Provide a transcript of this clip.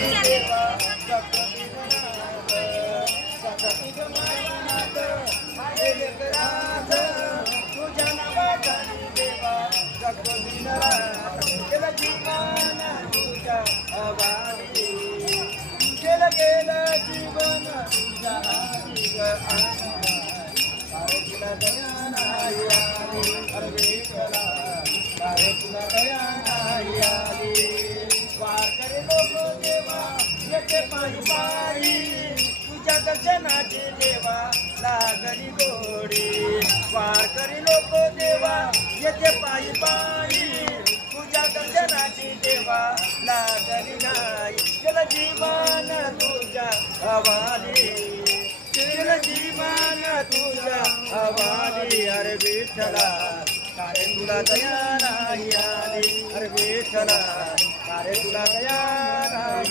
देवा जगदीनाथ जगदीनाथ हे लेकरात तुझ्या नावाखाली देवा जगदीनाथ केलं जीवन तुझ्या हवाली केलं गेलं जीवन तुझ्या हाती ग अरे तुला दया नाही आली अरे विठ्ठला अरे तुला दया नाही आली वारकरी लोक देवा येते पायी पायी तुझ्या दर्शनाची देवा लागली गोडी वारकरी लोक देवा येते पायी पायी तुझ्या दर्शनाची देवा लागली नाही केलं जीवन तुझ्या हवाली केलं जीवन तुझ्या हवाली अरे विठ्ठला अरे तुला दया नाही आली अरे विठ्ठला अरे तुला दया नाही